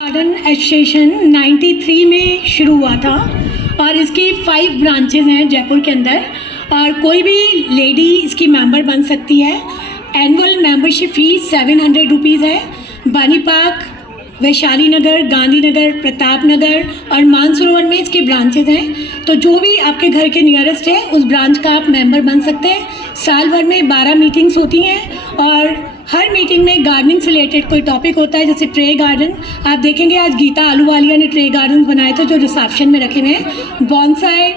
Garden association 93 में शुरू हुआ था और इसकी 5 ब्रांचेज हैं जयपुर के अंदर और कोई भी लेडी इसकी मेंबर बन सकती है। एनुअल मेंबरशिप फीस 700 रुपीज़ है। बानीपाक, वैशाली नगर, गांधीनगर, प्रताप नगर और मानसरोवर में इसके ब्रांचेज हैं। तो जो भी आपके घर के नियरेस्ट है उस ब्रांच का आप मेंबर बन सकते हैं। साल भर में 12 मीटिंग्स होती हैं और हर मीटिंग में गार्डनिंग से रिलेटेड कोई टॉपिक होता है, जैसे ट्रे गार्डन। आप देखेंगे आज गीता आलूवालिया ने ट्रे गार्डन बनाए थे जो रिसेप्शन में रखे हुए हैं। Bonsai,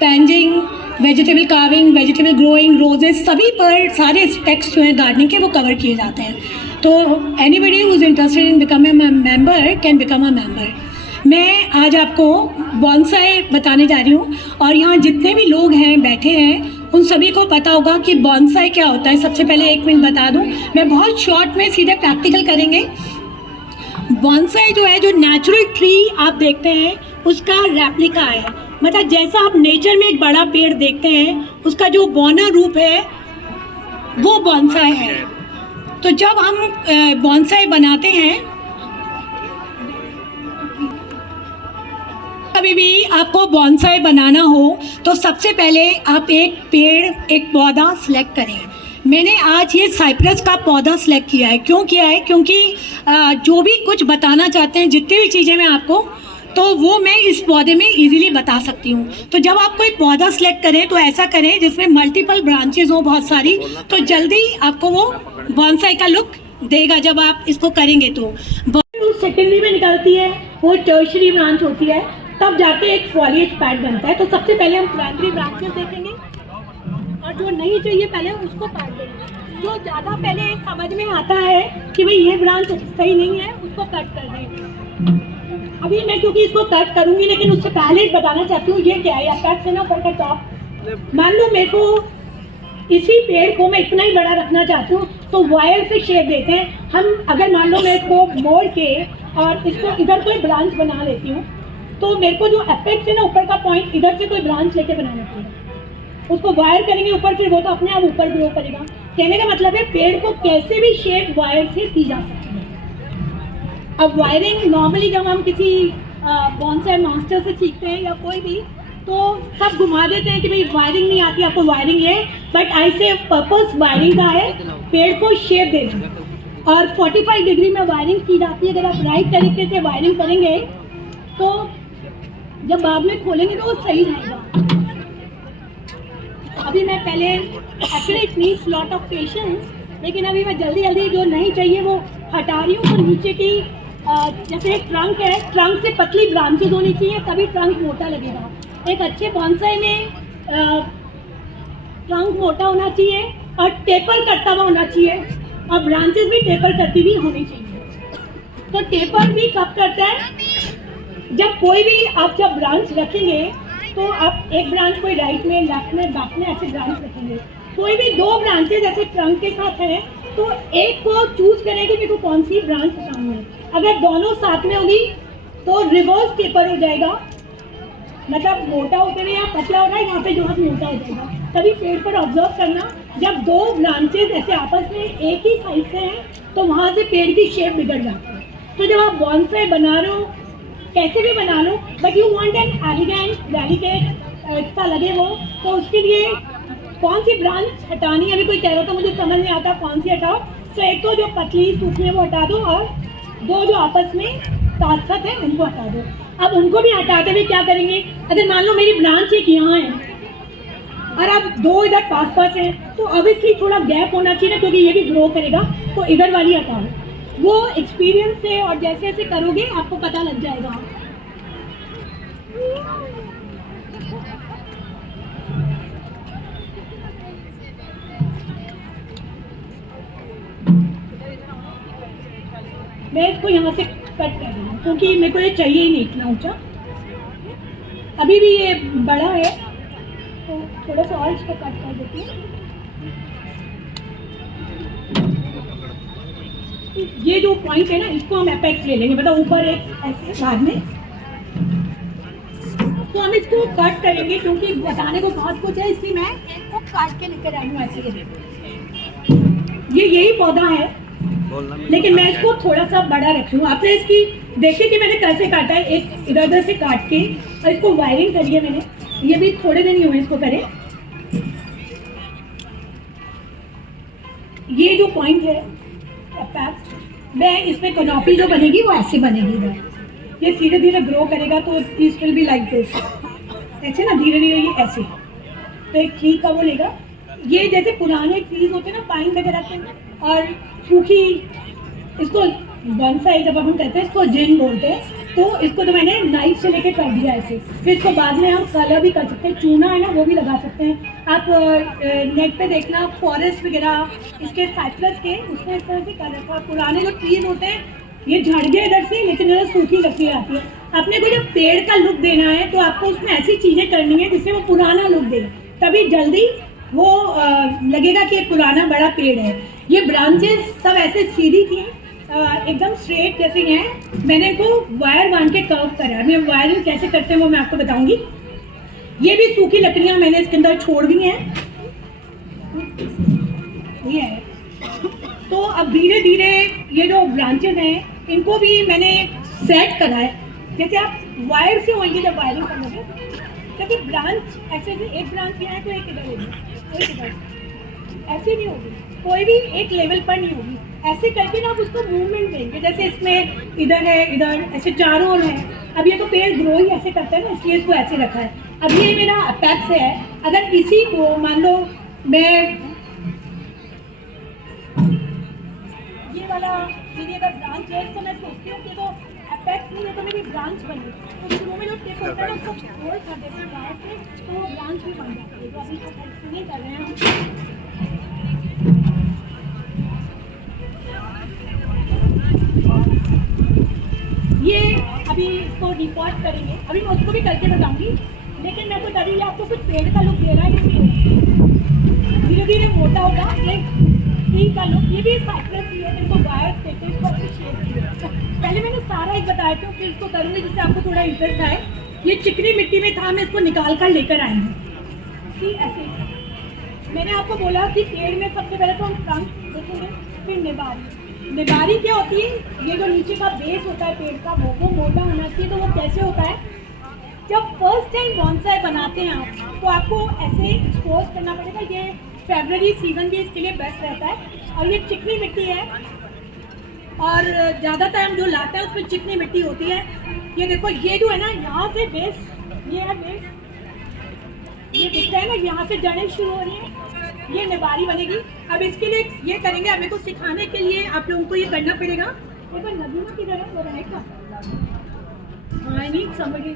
penjing, vegetable carving, vegetable growing, roses, सभी पर सारे एस्पेक्ट्स जो हैं गार्डनिंग के वो कवर किए जाते हैं। तो anybody who is interested in become a member can become a member. मैं आज आपको बॉन्साई बताने जा रही हूँ और यहाँ जितने भी लोग हैं बैठे हैं उन सभी को पता होगा कि बॉन्साई क्या होता है। सबसे पहले 1 मिनट बता दूँ, मैं बहुत शॉर्ट में सीधे प्रैक्टिकल करेंगे। बॉन्साई जो है, जो नेचुरल ट्री आप देखते हैं उसका रेप्लिका है। मतलब जैसा आप नेचर में एक बड़ा पेड़ देखते हैं उसका जो बौना रूप है वो बॉन्साई है। तो जब हम बॉन्साई बनाते हैं, कभी भी आपको बॉन्साई बनाना हो तो सबसे पहले आप एक पेड़, एक पौधा सेलेक्ट करें। मैंने आज ये साइप्रस का पौधा सेलेक्ट किया है। क्यों किया है? क्योंकि जो भी कुछ बताना चाहते हैं, जितनी भी चीज़ें मैं आपको, तो वो मैं इस पौधे में इजीली बता सकती हूँ। तो जब आप कोई पौधा सेलेक्ट करें तो ऐसा करें जिसमें मल्टीपल ब्रांचेज हो बहुत सारी, तो जल्दी आपको वो बॉन्साई का लुक देगा जब आप इसको करेंगे। तो सेकेंडरी में निकलती है, वो टर्शरी ब्रांच होती है, तब जाके एक फॉलिएज पैड बनता है। तो सबसे पहले हम प्राइमरी ब्रांचेस देखेंगे और जो नहीं चाहिए पहले उसको काट देंगे। जो ज़्यादा पहले समझ में आता है कि भाई ये ब्रांच सही नहीं है उसको कट कर देंगे। अभी मैं क्योंकि इसको कट करूँगी, लेकिन उससे पहले बताना चाहती हूँ ये क्या है। या कट से ना ऊपर का टॉप, मान लो मेरे को इसी पेड़ को मैं इतना ही बड़ा रखना चाहती हूँ तो वायर से शेप देते हैं हम। अगर मान लो मैं इसको मोड़ के और इसको इधर कोई ब्रांच बना लेती हूँ तो मेरे को जो एपेक्स है ना, ऊपर का पॉइंट, इधर से कोई ब्रांच लेके बनाना चाहिए। उसको वायर करेंगे ऊपर, फिर वो तो अपने आप ऊपर ग्रो करेगा। कहने का मतलब है पेड़ को कैसे भी शेप वायर से दी जा सकती है। अब वायरिंग नॉर्मली जब हम किसी बॉन्साई मास्टर से सीखते हैं या कोई भी, तो सब घुमा देते हैं कि भाई वायरिंग नहीं आती आपको, वायरिंग है। बट आई से पर्पस वायरिंग का है पेड़ को शेप देना। और 45 डिग्री में वायरिंग की जाती है। अगर आप राइट तरीके से वायरिंग करेंगे तो जब बाद में खोलेंगे तो वो सही रहेगा। अभी मैं पहले actually it needs lot of patience, लेकिन अभी मैं जल्दी जल्दी जो नहीं चाहिए वो हटा रही हूँ। तो नीचे की जैसे एक ट्रंक है, ट्रंक से पतली ब्रांचेज होनी चाहिए तभी ट्रंक मोटा लगेगा। एक अच्छे बॉन्साई में ट्रंक मोटा होना चाहिए और टेपर करता हुआ होना चाहिए और ब्रांचेज भी टेपर करती हुई होनी चाहिए। तो टेपर भी कब करता है? जब कोई भी आप जब ब्रांच रखेंगे तो आप एक ब्रांच कोई राइट में, लेफ्ट में, बैक में ऐसे ब्रांच रखेंगे। कोई भी 2 ब्रांचेज ऐसे ट्रंक के साथ हैं तो एक को चूज करें कि मेरे को कौन सी ब्रांच उठानी है। अगर दोनों साथ में होगी तो रिवर्स टेपर हो जाएगा, मतलब मोटा होते हुए या पतला हो रहा है, यहाँ पे जो हाथ मोटा हो जाएगा। तभी पेड़ पर ऑब्जर्व करना, जब 2 ब्रांचेज ऐसे आपस में एक ही साइज से हैं तो वहाँ से पेड़ की शेप बिगड़ जाती है। तो जब आप बॉन्साई बना रहे हो, कैसे भी बना लो, but you want an elegant, delicate अच्छा लगे वो, तो उसके लिए कौन सी ब्रांच हटानी है? अभी कोई कह रहा था मुझे समझ नहीं आता कौन सी हटाओ। तो एक तो जो पतली सूखी है वो हटा दो और 2 जो आपस में ताकत है उनको हटा दो। अब उनको भी हटाते हुए क्या करेंगे? अगर मान लो मेरी ब्रांच एक यहाँ है और अब 2 इधर पास पास है तो अब इसकी थोड़ा गैप होना चाहिए ना, क्योंकि ये भी ग्रो करेगा। तो इधर वाली हटाओ। वो एक्सपीरियंस से और जैसे जैसे करोगे आपको पता लग जाएगा। मैं इसको यहाँ से कट कर रही हूँ क्योंकि मेरे को ये चाहिए ही नहीं इतना ऊंचा। अभी भी ये बड़ा है तो थोड़ा सा और इसको कट कर देती हूँ। ये जो पॉइंट है ना, इसको हम एपेक्स ले लेंगे, मतलब ऊपर एक ऐसे बाद में। तो हम इसको कट करेंगे क्योंकि बताने को बहुत कुछ है, इसलिए मैं एक को काट के लेकर आई हूँ ऐसे। ये यही पौधा है लेकिन मैं इसको थोड़ा सा बड़ा रखी हूँ। आपने इसकी देखिए कि मैंने कैसे काटा है, एक इधर उधर से काट के, और इसको वायरिंग करी है मैंने। ये भी थोड़े दिन ही हुए इसको करे। ये जो पॉइंट है मैं इसमें कनॉपी जो बनेगी वो ऐसे बनेगी इधर। ये धीरे धीरे ग्रो करेगा तो this will be like this, ऐसे ना धीरे धीरे ये ऐसे। तो एक ट्री का वो लेगा, ये जैसे पुराने ट्रीज होते हैं ना पाइन वगैरह के, और सूखी, इसको बॉन्साई जब हम कहते हैं इसको जिन बोलते हैं। तो इसको तो मैंने नाइफ से लेके कर दिया ऐसे। फिर इसको बाद में हम कलर भी कर सकते हैं, चूना है ना वो भी लगा सकते हैं आप। नेट पे देखना फॉरेस्ट वगैरह इसके साइट्रस के, उसमें इस तरह से कर रखा। पुराने जो ट्रीज होते हैं ये झड़ गए इधर से, लेकिन इधर सूखी लकड़ी आती है। अपने को जब पेड़ का लुक देना है तो आपको उसमें ऐसी चीज़ें करनी है जिससे वो पुराना लुक दे, तभी जल्दी वो लगेगा कि एक पुराना बड़ा पेड़ है। ये ब्रांचेस सब ऐसे सीधी थी, एकदम स्ट्रेट जैसे ही हैं। मैंने इनको वायर बांध के कर्व करा है। मैं वायरिंग कैसे करते हैं वो मैं आपको बताऊंगी। ये भी सूखी लकड़ियां मैंने इसके अंदर छोड़ दी हैं। ये है। तो अब धीरे धीरे ये जो ब्रांचेस हैं इनको भी मैंने सेट करा है। जैसे आप वायर से होंगे जब वायरिंग करोगे, क्योंकि ब्रांच ऐसे एक ब्रांच यहाँ है तो एक इधर होगी, एक इधर, ऐसे नहीं होगी, कोई भी एक लेवल पर नहीं होगी। ऐसे करके ना आप उसको मूवमेंट देंगे, जैसे इसमें इधर है, इधर, ऐसे चारों ओर है। अब ये तो पेड़ ग्रो ही ऐसे करता है ना, इसलिए इसको ऐसे रखा है। अब ये मेरा अपेक्स है। अगर इसी को मान लो मैं ये वाला मेरी अगर ब्रांच है तो मैं सोचती हूँ कि तो अपेक्स नहीं है तो मेरी ब्रांच बनी। तो शुरू में जो टिप होता है ना उसको होल्ड कर देते हैं बाहर से, तो वो ब्रांच भी बन जाती है। तो अभी तो नहीं कर रहे हैं हम। ये अभी इसको डिपॉट करेंगे, अभी मैं उसको भी करके बताऊंगी, लेकिन मैं तो अभी आपको कुछ पेड़ का लुक दे रहा है कि धीरे धीरे मोटा होगा। ट्री का लुक, ये भी साइट्रस ही है, इनको वायर देते हैं, इसको अच्छी शेप दी। पहले मैंने सारा एक बताया था, फिर इसको करूँगी जिससे आपको थोड़ा इंटरेस्ट आए। ये चिकनी मिट्टी में था, मैं इसको निकाल कर लेकर आई हूँ। ठीक ऐसे मैंने आपको बोला कि पेड़ में सबसे पहले तो हम ट्रंक देखेंगे, फिर निबारी। निबारी क्या होती है? ये जो नीचे का बेस होता है पेड़ का वो मोटा होना चाहिए। तो वो कैसे होता है? जब फर्स्ट टाइम बॉन्साई बनाते हैं आप तो आपको ऐसे एक्सपोज करना पड़ेगा। ये फरवरी सीजन भी इसके लिए बेस्ट रहता है। और ये चिकनी मिट्टी है, और ज़्यादातर हम जो लाते हैं उसमें चिकनी मिट्टी होती है। ये देखो, ये जो है ना यहाँ से बेस, ये है बेस, ये दिखता है ना, यहाँ से जड़ें शुरू हो रही हैं, ये निबारी बनेगी। अब इसके लिए ये करेंगे, अब मेरे को सिखाने के लिए आप लोगों को ये करना पड़ेगा। देखो नदीमा किधर है, वो रहेगा। आई नीड समबडी,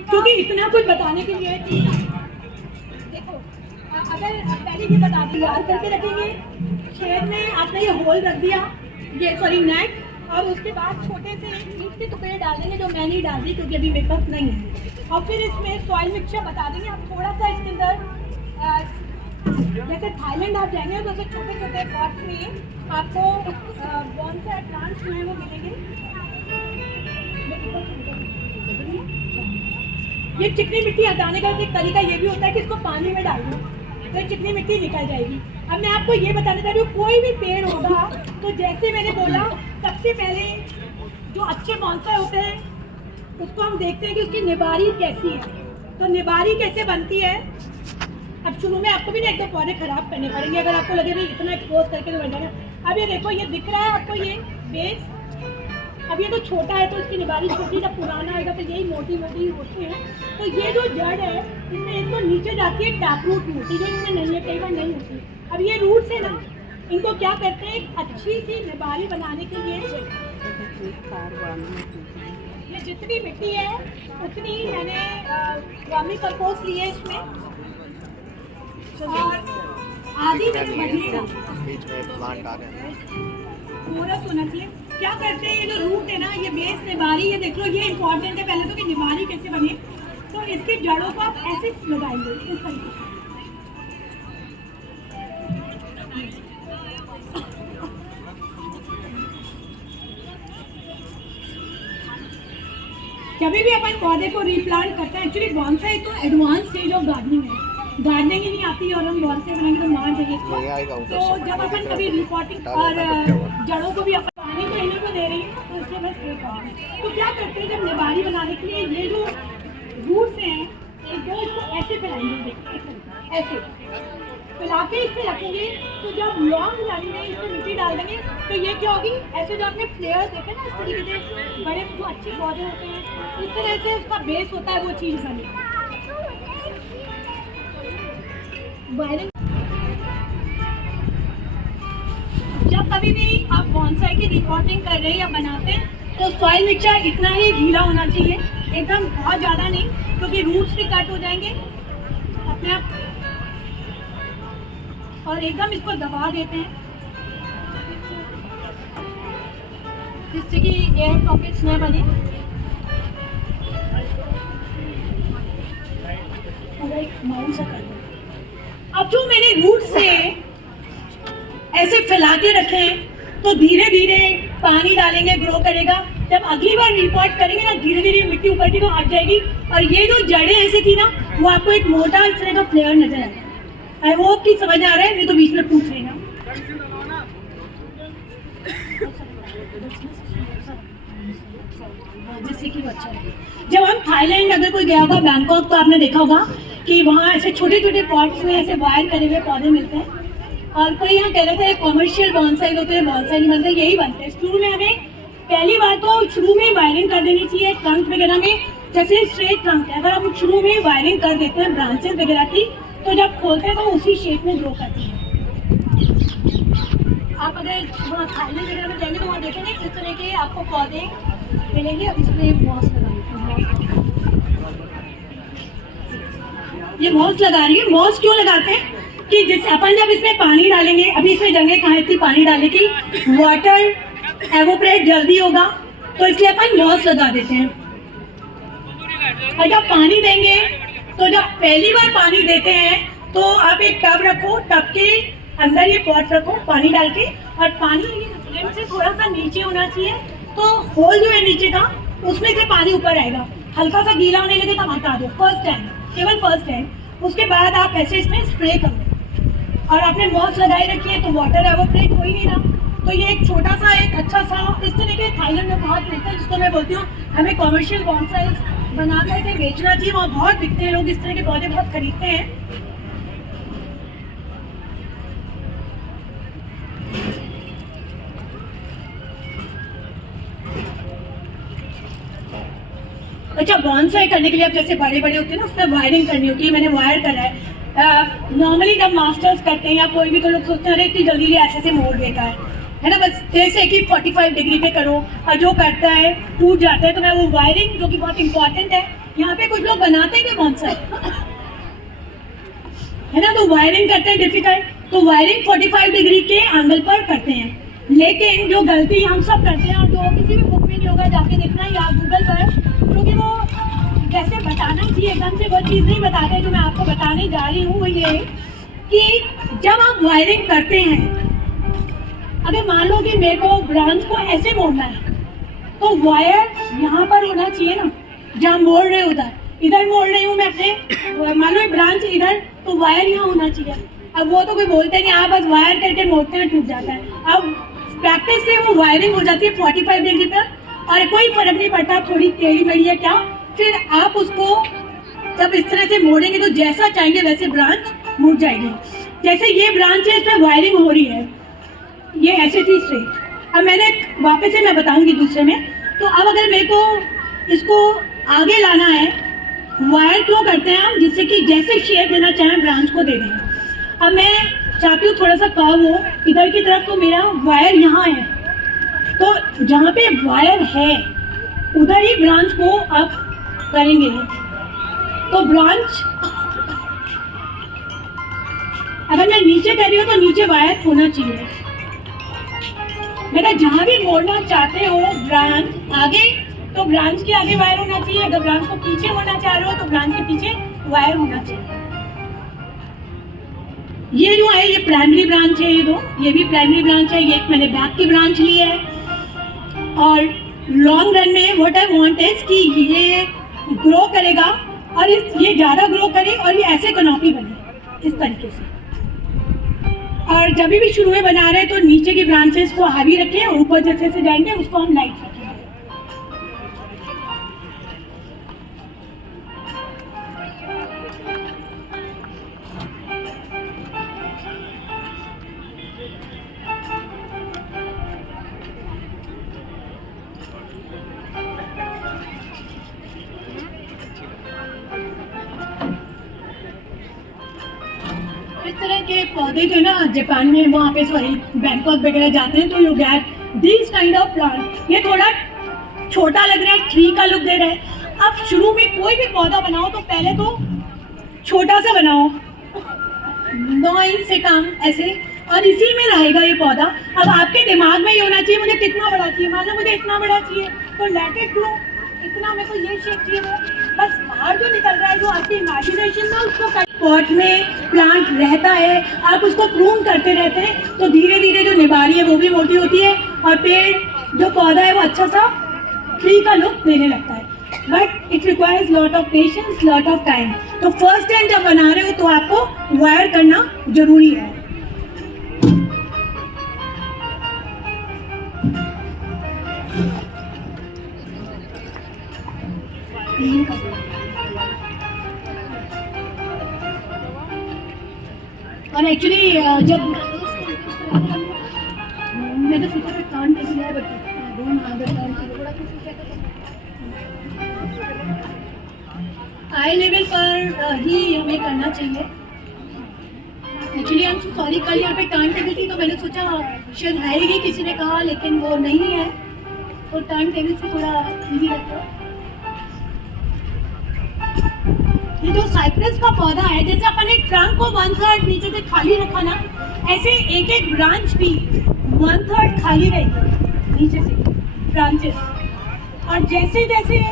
क्योंकि इतना कुछ बताने के लिए कि देखो, अगर पहले ये बता तैयार करके रखेंगे, छेद में आपने ये होल रख दिया, ये सॉरी नेट, और उसके बाद छोटे से ईंट के टुकड़े डाल देंगे, जो मैं नहीं डाल दी क्योंकि अभी मेरे पास नहीं है। और फिर इसमें सॉइल मिक्सचर बता देंगे। आप थोड़ा सा इसके अंदर जैसे थाईलैंड आप जाएंगे तो ऐसे छोटे छोटे पॉट्स में आपको बॉन्साई प्लांट्स जो है वो मिलेंगे। ये चिकनी मिट्टी हटाने का एक तरीका ये भी होता है कि इसको पानी में डाल दो तो चिकनी मिट्टी निकल जाएगी। अब मैं आपको ये बताना चाह रही हूँ, कोई भी पेड़ होगा तो जैसे मैंने बोला, सबसे पहले जो अच्छे बॉन्साई होते हैं उसको हम देखते हैं कि उसकी निबारी कैसी है। तो निबारी कैसे बनती है? अब शुरू में आपको भी ना एक दो पौधे खराब करने पड़ेंगे, अगर आपको लगे भाई इतना एक्सपोज करके तो बन जाएगा। अब ये देखो, ये दिख रहा है आपको ये बेस, अब ये तो छोटा है तो इसकी निबारी छोटी, जब पुराना आएगा तो यही मोटी मोटी होती है। तो ये जो जड़ है इसमें एक तो नीचे जाती है टैप रूट मोटी, जो इसमें नहीं है, कई बार नहीं होती। अब ये रूट से ना इनको क्या करते हैं, एक अच्छी सी निबारी बनाने के लिए ये जितनी मिट्टी है उतनी मैंने वर्मी कंपोस्ट ली है इसमें, और आधी मैंने बदली बीच में प्लांट आ गए हैं। पूरा होना चाहिए। क्या करते हैं, ये जो रूट है ना, ये बेस निबारी, ये देख लो, ये इंपॉर्टेंट है पहले तो कि निबारी कैसे बने। तो इसकी जड़ों को आप ऐसे लगाएंगे इस तरीके से। जब भी अपन पौधे को रीप्लांट करते हैं, एक्चुअली बॉन्साई तो एडवांस स्टेज ऑफ गार्डनिंग है, गार्डनिंग ही नहीं आती और हम बॉन्साई बनाएंगे तो मार देंगे इसको। तो जब अपन कभी रिपोर्टिंग और जड़ों को भी अपन पानी तो इन्हीं को दे रही है, तो से मैं स्प्रे करूँगी। तो क्या करते हैं, जब निबारी बनाने के लिए ये जो रूट्स हैं एक दो, इसको ऐसे फैलाएंगे, देखिए ऐसे फैला के इसे रखेंगे। तो जब लॉन्ग रन में इसमें मिट्टी डाल देंगे तो ये क्या होगी, ऐसे जो आपने फ्लेयर देखे ना इस तरीके से बड़े जो अच्छे पौधे होते हैं, इस तरह से उसका बेस होता है, वो चीज़ बनेगी। वायरिंग जब कभी भी आप बॉन्साई की रिपोर्टिंग कर रहे हैं या बनाते हैं तो सॉइल मिक्सचर इतना ही गीला होना चाहिए, एकदम बहुत ज़्यादा नहीं, क्योंकि रूट्स भी कट हो जाएंगे अपने आप। और एकदम इसको दबा देते हैं जिससे कि एयर पॉकेट्स न बने। और एक माउंट सा कर दो। अब जो मैंने रूट से ऐसे फैला के रखे हैं तो धीरे धीरे पानी डालेंगे, ग्रो करेगा। जब अगली बार रिपोर्ट करेंगे ना, धीरे धीरे मिट्टी ऊपर की तो हट जाएगी और ये जो जड़ें ऐसे थी ना, वो आपको एक मोटा इस तरह का फ्लेयर नजर आएगा। आई होप कि समझ आ रहा है, नहीं तो बीच में पूछ लेना। जिससे कि अच्छा लगे। जब हम थाईलैंड अगर कोई गया होगा, बैंकॉक, तो आपने देखा होगा कि वहाँ ऐसे छोटे छोटे पॉट्स में ऐसे वायर करे हुए पौधे मिलते हैं। और कोई यहाँ कह रहे थे कॉमर्शियल बॉन्साई होते हैं, बॉन्साई नहीं बनते, यही बनते हैं। शुरू में हमें पहली बार तो शुरू में वायरिंग कर देनी चाहिए ट्रंक वगैरह में। जैसे स्ट्रेट ट्रंक है, अगर आप शुरू में वायरिंग कर देते हैं ब्रांचेस वगैरह की, तो जब खोलते हैं तो उसी शेप में ग्रो करती है। आप अगर वहाँ थाईलैंड वगैरह में जाएंगे तो वहाँ देखेंगे इस तरह के आपको पौधे मिलेंगे। अब इसमें मॉस लगाएंगे, ये मॉस लगा रही है। मॉस क्यों लगाते हैं कि जिस अपन जब इसमें पानी डालेंगे, अभी इसमें जगह कहाँ इतनी पानी डालने की, वाटर एवोपरेट जल्दी होगा, तो इसलिए अपन मॉस लगा देते हैं। और जब पानी देंगे तो जब पहली बार पानी देते हैं तो आप एक टब रखो, टब के अंदर ये पॉट रखो पानी डाल के, और पानी रिम से थोड़ा सा नीचे होना चाहिए, तो होल जो है नीचे का उसमें से पानी ऊपर आएगा। हल्का सा गीला होने लगे तब हटा दो, फर्स्ट टाइम, केवल फर्स्ट टाइम। उसके बाद आप ऐसे इसमें स्प्रे करो और आपने मॉस लगाए रखी है तो वाटर एवोपरेट हो ही नहीं रहा। तो ये एक छोटा सा, एक अच्छा सा, इस तरह के थाईलैंड में बहुत मिलता है, जिसको मैं बोलती हूँ हमें कॉमर्शियल बॉन्साई बना करके बेचना चाहिए। वहाँ बहुत बिकते हैं, लोग इस तरह के पौधे बहुत खरीदते हैं। अच्छा, बॉन्साई करने के लिए अब जैसे बड़े बड़े होते हैं ना, उसमें वायरिंग करनी होती है। मैंने वायर करा है। नॉर्मली जब मास्टर्स करते हैं या कोई भी, तो लोग सोचते हैं अरे इतनी जल्दी ऐसे मोड़ देता है ना, बस जैसे कि 45 डिग्री पे करो, और जो करता है टूट जाता है। तो मैं वो वायरिंग, जो कि बहुत इंपॉर्टेंट है, यहाँ पे कुछ लोग बनाते हैं बॉन्साई है ना, तो वायरिंग करते हैं डिफिकल्ट, तो वायरिंग 45 डिग्री के एंगल पर करते हैं। लेकिन जो गलती हम सब करते हैं, और जो किसी भी बुक में नहीं होगा, जाके देखना या गूगल पर, क्योंकि वो जैसे बताना चाहिए एकदम से वो चीज़ नहीं बताते। जो मैं आपको बताने जा रही हूँ वो ये कि जब आप वायरिंग करते हैं, अगर मान लो कि मेरे को ब्रांच को ऐसे मोड़ना है, तो वायर यहाँ पर होना चाहिए ना, जहाँ मोड़ रहे उधर। इधर मोड़ रही हूँ मैं अपने, मान लो ब्रांच इधर, तो वायर यहाँ होना चाहिए। अब वो तो कोई बोलते नहीं, आप बस वायर करके मोड़ते हैं, टूट जाता है। अब प्रैक्टिस से वो वायरिंग हो जाती है 45 डिग्री पर, और कोई फर्क नहीं पड़ता थोड़ी टेढ़ी मेढ़ी है क्या। फिर आप उसको जब इस तरह से मोड़ेंगे तो जैसा चाहेंगे वैसे ब्रांच मुड़ जाएगी। जैसे ये ब्रांच है, इसमें वायरिंग हो रही है, ये ऐसे थी स्ट्रेट। अब मैंने वापस से मैं बताऊंगी दूसरे में। तो अब अगर मेरे को इसको आगे लाना है, वायर क्यों करते हैं हम, जिससे कि जैसे शेप देना चाहें ब्रांच को दे दें। अब मैं चाहती हूँ थोड़ा सा कर्व हो इधर की तरफ, तो मेरा वायर यहाँ है, तो जहाँ पे वायर है उधर ही ब्रांच को आप करेंगे। तो ब्रांच अगर मैं नीचे कर रही हूँ तो नीचे वायर होना चाहिए। बेटा जहाँ भी मोड़ना चाहते हो ब्रांच आगे, तो ब्रांच के आगे वायर होना चाहिए। अगर ब्रांच को पीछे मोड़ना चाह रहे हो तो ब्रांच के पीछे वायर होना चाहिए। ये जो है ये प्राइमरी ब्रांच है, ये भी प्राइमरी ब्रांच है। ये एक मैंने बैक की ब्रांच ली है। और लॉन्ग रन में व्हाट आई वांट इज कि ये ग्रो करेगा और ये ज़्यादा ग्रो करे और ये ऐसे कनॉपी बने इस तरीके से। और जब भी शुरू में बना रहे हैं तो नीचे की ब्रांचेस को हावी रखें, ऊपर जैसे से जाएंगे उसको हम लाइट रखेंगे। तरह के पौधे जो ना जापान में वहाँ पे सॉरी बैंकॉक वगैरह जाते हैं तो you get this kind of plant. ये थोड़ा छोटा लग रहा है, ट्री का लुक दे रहा है। अब शुरू में कोई भी पौधा बनाओ तो पहले तो छोटा सा बनाओ, 9 इंच से कम ऐसे, और इसी में रहेगा ये पौधा। अब आपके दिमाग में ये होना चाहिए मुझे कितना बड़ा चाहिए, मान लो मुझे इतना बड़ा चाहिए तो लेट इट ग्रो, इतना मेरे को ये शेप चाहिए वो, बस बाहर जो निकल रहा है जो आपकी इमेजिनेशन में उसको पॉट में प्लांट रहता है, आप उसको प्रून करते रहते हैं तो धीरे धीरे जो निबारी है वो भी मोटी होती है और पेड़ जो पौधा है वो अच्छा सा ट्री का लुक देने लगता है। But it requires lot of patience, lot of time. तो फर्स्ट टाइम जब बना रहे हो तो आपको वायर करना जरूरी है। और एक्चुअली जब मैंने सोचा था कान टेबल है बट आई लेवल पर ही हमें करना चाहिए। एक्चुअली हम सॉरी कल यहाँ पे टर्न टेबल थी तो मैंने सोचा शायद है किसी ने कहा लेकिन वो नहीं है, तो टर्न टेबल से थोड़ा इजी रहता है। ये जो साइप्रस का पौधा है, जैसे अपन एक ट्रंक को 1/3 नीचे से खाली रखा ना, ऐसे एक एक ब्रांच भी 1/3 खाली रहेगी नीचे से ब्रांचेस। और जैसे जैसे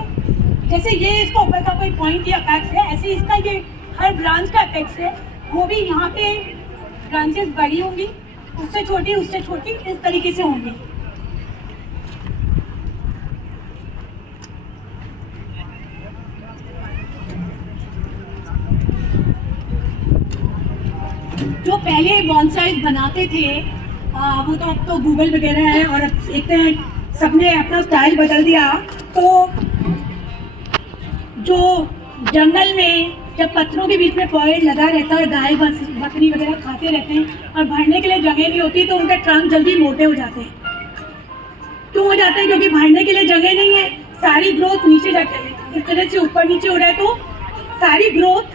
जैसे ये इसका ऊपर का कोई पॉइंट या अपेक्स है, ऐसे इसका ये हर ब्रांच का अपेक्स है, वो भी यहाँ पे ब्रांचेस बड़ी होंगी, उससे छोटी इस तरीके से होंगी। जो पहले बॉन्साइज बनाते थे वो तो अब तो गूगल वगैरह है और अब एक सबने अपना स्टाइल बदल दिया। तो जो जंगल में जब पत्थरों के बीच में पॉइंट लगा रहता है, गाय बकरी वगैरह खाते रहते हैं और भरने के लिए जगह नहीं होती तो उनके ट्रंक जल्दी मोटे हो जाते हैं। क्यों हो जाते हैं? क्योंकि भरने के लिए जगह नहीं है, सारी ग्रोथ नीचे जाके इस तरह से ऊपर नीचे हो रहा है, तो सारी ग्रोथ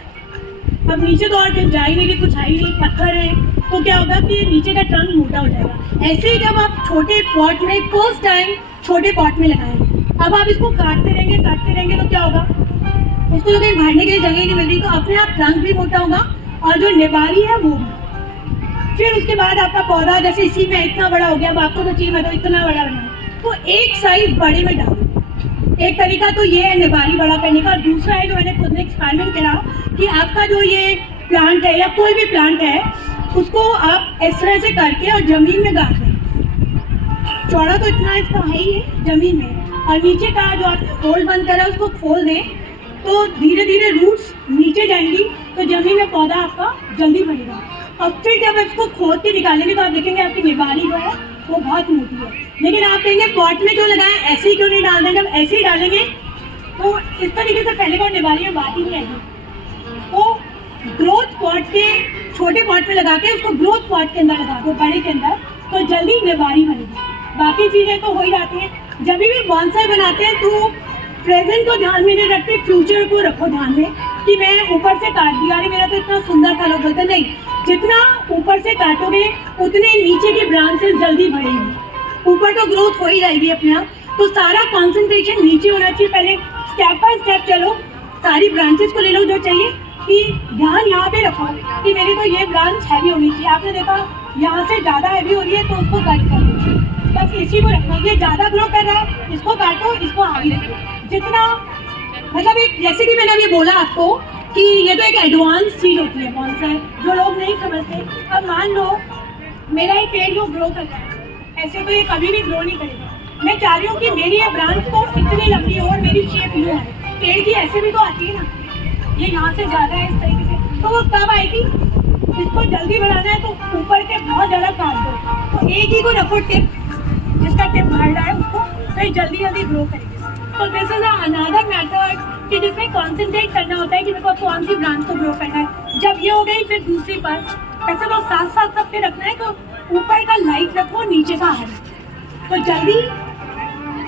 अब नीचे तो और जा ही नहीं, कुछ है ही नहीं, पत्थर है, तो क्या होगा कि नीचे का ट्रंक मोटा हो जाएगा। ऐसे ही जब आप छोटे पॉट में फर्स्ट टाइम छोटे पॉट में लगाएं, अब आप इसको काटते रहेंगे तो क्या होगा, उसको जो कहीं भरने के लिए जगह नहीं मिल रही तो अपने आप ट्रंक भी मोटा होगा और जो निबारी है वो भी। फिर उसके बाद आपका पौधा जैसे इसी में इतना बड़ा हो गया, अब आपको तो चाहिए मैं तो इतना बड़ा बनाऊं, तो एक साइज बड़े में डालो। एक तरीका तो ये है निबारी बड़ा करने का, और दूसरा है जो मैंने खुद ने एक्सपेरिमेंट करा कि आपका जो ये प्लांट है या कोई भी प्लांट है उसको आप इस तरह से करके और जमीन में गाड़ दें। चौड़ा तो इतना इसका है ही है जमीन में, और नीचे का जो आपने होल बंद करा उसको खोल दें तो धीरे धीरे रूट्स नीचे जाएंगी तो जमीन में पौधा आपका जल्दी बढ़ेगा। और फिर जब इसको खोद के निकालेंगे तो आप देखेंगे आपकी निबारी जो है वो बहुत मोटी है। लेकिन आप कहेंगे पॉट में क्यों लगाएं, ऐसे ही क्यों नहीं डाल दें? जब ऐसे ही डालेंगे तो इस तरीके से पहले को निबारी में बात ही नहीं आएगी। तो ग्रोथ पॉट के छोटे पॉट में लगा के उसको ग्रोथ पॉट के अंदर लगा दो, बड़े के अंदर, तो जल्दी निबारी बनेगी। बाकी चीज़ें तो हो ही जाती हैं। जब भी बॉन्साई बनाते हैं तो प्रेजेंट को ध्यान में नहीं रखते, फ्यूचर को रखो ध्यान में कि मैं ऊपर से काट दिया, अरे मेरा तो इतना सुंदर था, लोग बोलते नहीं, जितना ऊपर से काटोगे उतने नीचे की ब्रांचेस जल्दी बढ़ेंगी, ऊपर तो ग्रोथ हो ही जाएगी अपने आप। तो सारा कॉन्सेंट्रेशन नीचे होना चाहिए। पहले स्टेप बाय स्टेप चलो, सारी ब्रांचेस को ले लो जो चाहिए, कि ध्यान यहाँ पे रखो कि मेरी तो ये ब्रांच हैवी होनी चाहिए। आपने देखा यहाँ से ज़्यादा हैवी हो रही है तो उसको कट कर दो, बस इसी को रखना। ये ज़्यादा ग्रो कर रहा है, इसको काटो, इसको हैवी रखो। जितना मतलब एक जैसे कि मैंने अभी बोला आपको कि ये तो एक एडवांस चीज़ होती है बॉन्साई, जो लोग नहीं समझते। अब मान लो मेरा एक पेड़ जो ग्रो कर रहा है, ऐसे तो ये कभी भी ग्रो नहीं करेगा। मैं चाह रही हूँ कि मेरी ये ब्रांच तो इतनी लंबी हो और मेरी शेप यूँ है, पेड़ की ऐसे भी तो आती है ना, ये यहाँ से ज़्यादा है इस तरीके से, तो वो कब आएगी? इसको जल्दी बढ़ाना है तो ऊपर के बहुत ज़्यादा काट दो, तो एक ही को रखो टिप, जिसका टिप बढ़ रहा है उसको, तो ये जल्दी जल्दी ग्रो करेगी। तो दिस इज अनदर मेथड कि जिसमें कॉन्सेंट्रेट करना होता है कि मेरे को कौन सी ब्रांच को ग्रो करना है। जब ये हो गई फिर दूसरी पर, वैसे तो साथ साथ सब पे रखना है, तो ऊपर का लाइट रखो, नीचे का हरा, तो जल्दी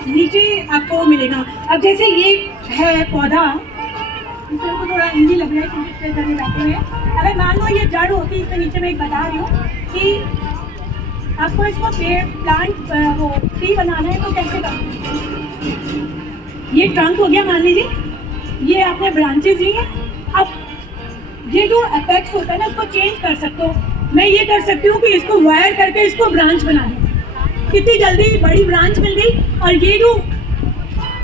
नीचे आपको मिलेगा। अब जैसे ये है पौधा, इसमें को थोड़ा इजी लग रहा है क्योंकि इतने जने बैठे हुए हैं। अगर मान लो ये जड़ होती, इसके नीचे मैं एक बता रही हूँ कि आपको इसको पेड़ प्लांट वो ट्री बनाना है तो कैसे करोगे। ये ट्रंक हो गया मान लीजिए, ये आपने ब्रांचेज ली है। अब ये जो अपेक्स होता है ना, इसको चेंज कर सकते हो। मैं ये कर सकती हूँ कि इसको वायर करके इसको ब्रांच बना दूँ, कितनी जल्दी बड़ी ब्रांच मिल गई। और ये जो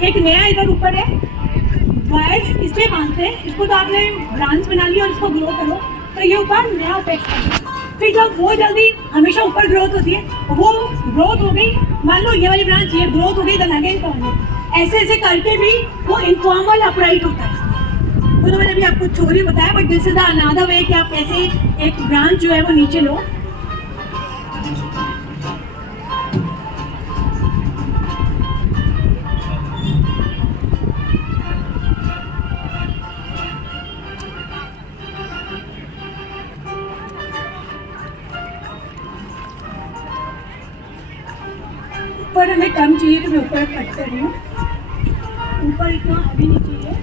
एक नया इधर ऊपर है वायर्स, इसलिए बांधते हैं इसको, तो आपने ब्रांच बना ली और इसको ग्रो करो तो ये ऊपर नया अपेक्स है। फिर जब वो जल्दी हमेशा ऊपर ग्रोथ होती है, वो ग्रोथ हो गई, मान लो ये वाली ब्रांच ये ग्रोथ हो गई, तो अगेन कौन ऐसे ऐसे करके भी वो इनफॉर्मल अपराइट होता है। वो तो मैंने अभी आपको थ्योरी बताया, but this is the another way कि आप ऐसे एक ब्रांच जो है वो नीचे लो। ऊपर हमें कम चाहिए तो मैं ऊपर कट कर रही हूँ, ऊपर इतना अभी नहीं चाहिए।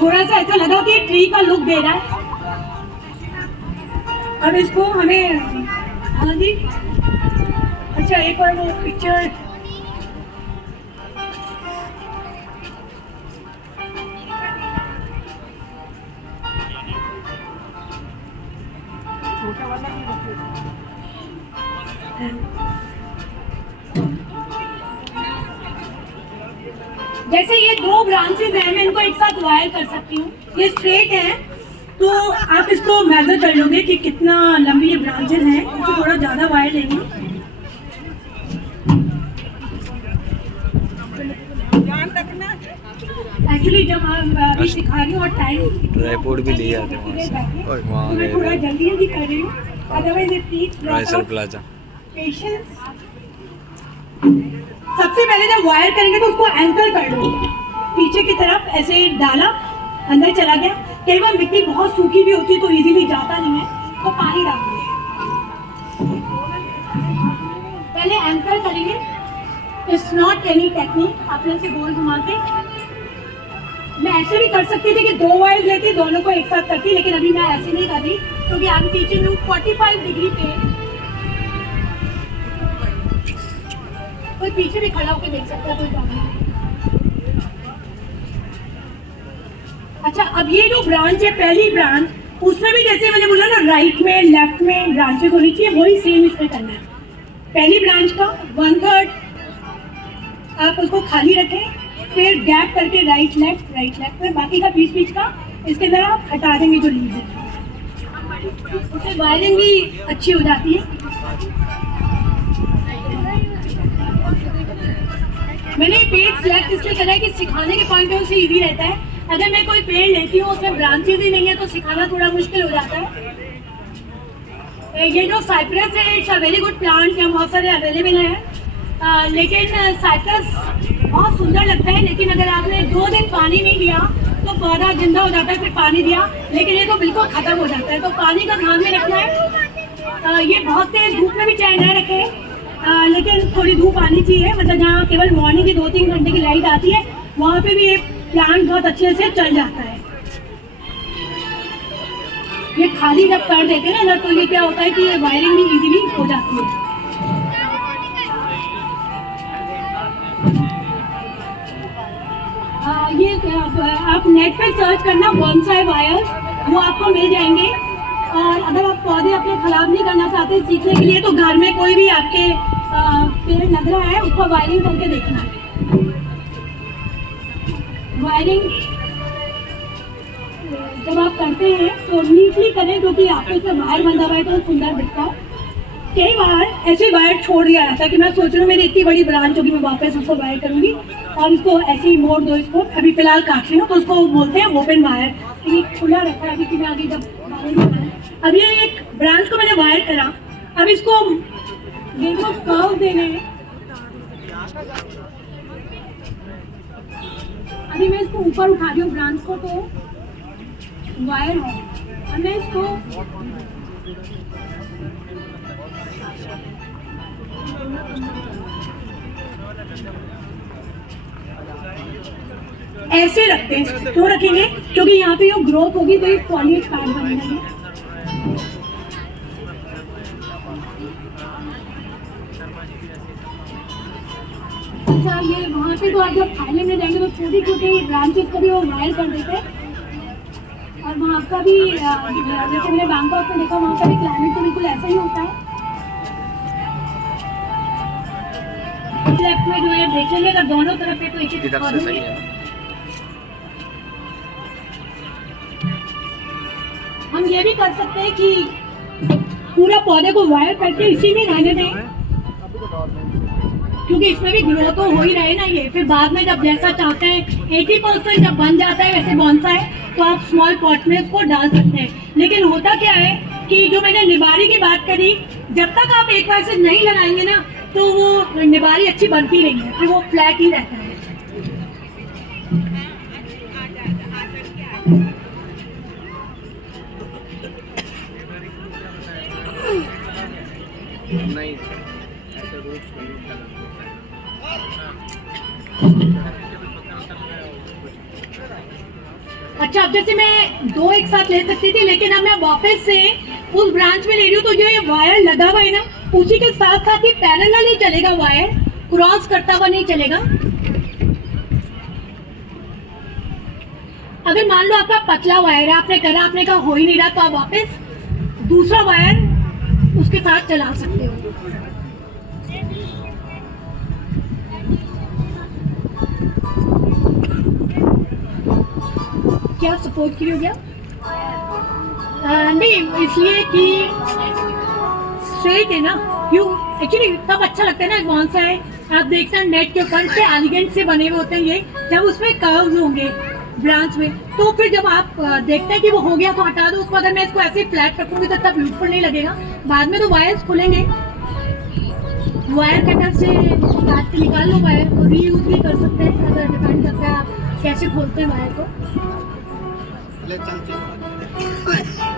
थोड़ा सा ऐसा लगा कि ट्री का लुक दे रहा है। अब इसको हमें, हाँ जी, अच्छा एक बार वो पिक्चर, जैसे ये दो ब्रांचेस हैं, मैं इनको एक साथ वायर कर सकती हूँ। ये स्ट्रेट है तो आप इसको मेजर कर लोगे कि कितना लंबी ये ब्रांचेस हैं, इसको थोड़ा ज़्यादा वायर लेंगे। एक्चुअली जब आप अभी सिखा रही हूँ और टाइम रायपुर भी ले आते हैं वहाँ मैं थोड़ा जल्दी जल्दी कर रही हूँ, otherwise it needs Raisar plaza. Patience. सबसे पहले जब वायर करेंगे तो उसको एंकर कर लो, पीछे की तरफ ऐसे डाला, अंदर चला गया। कई बार मिट्टी बहुत सूखी भी होती है तो इजीली जाता नहीं है, तो पानी डाल दो। पहले एंकर करेंगे, इट्स नॉट एनी टेक्निक। आपने से गोल घुमा के, मैं ऐसे भी कर सकती थी कि दो वायर लेती दोनों को एक साथ करती, लेकिन अभी मैं ऐसे नहीं कर रही क्योंकि I am teaching you 45 degree पे। कोई पीछे भी खड़ा होकर देख सकता है, कोई प्रॉब्लम नहीं। अच्छा, अब ये जो ब्रांच है, पहली ब्रांच, उसमें भी जैसे मैंने बोला ना राइट में लेफ्ट में ब्रांचेस होनी चाहिए, वही सेम इसमें करना है। पहली ब्रांच का 1/3 आप उसको खाली रखें, फिर गैप करके राइट लेफ्ट में, बाकी का बीच का इसके अंदर आप हटा देंगे जो लीव है, उससे वायरिंग भी अच्छी हो जाती है। मैंने पेड़ सिलेक्ट इसलिए करा है कि सिखाने के पॉइंट ऑफ व्यू से इजी रहता है। अगर मैं कोई पेड़ लेती हूँ उसमें ब्रांचेज ही नहीं है तो सिखाना थोड़ा मुश्किल हो जाता है। ये जो साइप्रस है, it's a very good plant, यहाँ बहुत सारे अवेलेबल हैं, लेकिन साइप्रस बहुत सुंदर लगता है, लेकिन अगर आपने 2 दिन पानी नहीं दिया तो पौधा जिंदा हो जाता है। फिर पानी दिया, लेकिन ये तो बिल्कुल खत्म हो जाता है, तो पानी का ध्यान में रखना है। ये बहुत तेज धूप में भी चाहे न रखें, लेकिन थोड़ी धूप आनी चाहिए, मतलब जहाँ केवल मॉर्निंग की 2-3 घंटे की लाइट आती है वहाँ पे भी ये प्लांट बहुत अच्छे से चल जाता है। ये खाली जब कर देते हैं ना, तो ये क्या होता है कि ये वायरिंग भी इजीली हो जाती है। ये आप नेट पे सर्च करना बॉन्साई वायर, वो आपको मिल जाएंगे। और अगर आप पौधे अपने खराब नहीं करना चाहते सीखने के लिए, तो घर में कोई भी आपके पेड़ लग रहा है उसको वायरिंग करके देखना। वायरिंग जब आप करते हैं तो नीटली करें, क्योंकि आपको इसमें वायर बंधा हुआ है तो सुंदर दिखता है। कई बार ऐसे वायर छोड़ दिया जाता है कि मैं सोच रहा हूँ मेरी इतनी बड़ी ब्रांच होगी, मैं वापस उसको वायर करूँगी और इसको ऐसे ही मोड़ दो। इसको अभी फिलहाल काट रही हूँ तो उसको बोलते हैं ओपन वायर, ये खुला रखा है अभी कि मैं आगे जब अब ये एक ब्रांच को मैंने वायर करा, अब इसको देखो कर्व देने हैं। अभी मैं इसको ऊपर उठा रही हूँ ब्रांच को, तो वायर है, और मैं इसको ऐसे रखते हैं, क्यों रखेंगे? क्योंकि यहाँ पे जो ग्रोथ होगी तो ये फॉलिएज कार्ड बनेगा। अच्छा, ये वहाँ पे तो आप जब थाईलैंड में जाएंगे तो छोटी छोटी ब्रांचेस को भी वो वायर कर देते हैं। और वहाँ का भी जैसे मैंने बैंकॉक में देखा, वहाँ का भी क्लाइमेट तो बिल्कुल ऐसा ही होता है। लेफ्ट में जो है देख लेंगे, अगर दोनों तरफ है तो एक एक इधर से सही है ना? हम ये भी कर सकते हैं कि पूरा पौधे को वायर करके इसी में रहने दें, क्योंकि इसमें भी ग्रो तो हो ही रहे ना ये। फिर बाद में जब जैसा चाहते हैं 80% जब बन जाता है वैसे बोनसाई, तो आप स्मॉल पॉट में उसको डाल सकते हैं। लेकिन होता क्या है कि जो मैंने निबारी की बात करी, जब तक आप एक बार से नहीं लगाएंगे ना तो वो निबारी अच्छी बनती नहीं है, फिर वो फ्लैट ही रहता है। नहीं, ऐसे रूट्स में यूज करना। अच्छा, अब जैसे मैं दो एक साथ ले सकती थी, लेकिन अब मैं वापस से उस ब्रांच में ले रही हूँ, तो जो ये वायर लगा हुआ है ना, उसी के साथ साथ ही पैरेलल ही चलेगा, वायर क्रॉस करता हुआ नहीं चलेगा। अगर मान लो आपका पतला वायर है, आपने करा, आपने कहा हो ही नहीं रहा, तो आप वापस दूसरा वायर उसके साथ चला सकते हो। क्या सपोर्ट के लिए हो गया? नहीं, इसलिए कि स्ट्रेट है ना, क्यों? एक्चुअली तब अच्छा लगता है ना बोनसाई, आप देखते हैं नेट के ऊपर से एलिगेंट से बने हुए होते हैं ये, जब उसमें कर्व्स होंगे ब्रांच में, तो फिर जब आप देखते हैं कि वो हो गया तो हटा दो उसको। अगर मैं इसको ऐसे फ्लैट रखूंगी तो इतना ब्यूटीफुल नहीं लगेगा। बाद में तो वायर्स खुलेंगे, वायर कटर से काट के निकाल लो, वायर को रीयूज भी कर सकते हैं, अगर डिपेंड करता है आप कैसे खोलते हैं वायर को। ले चल चल।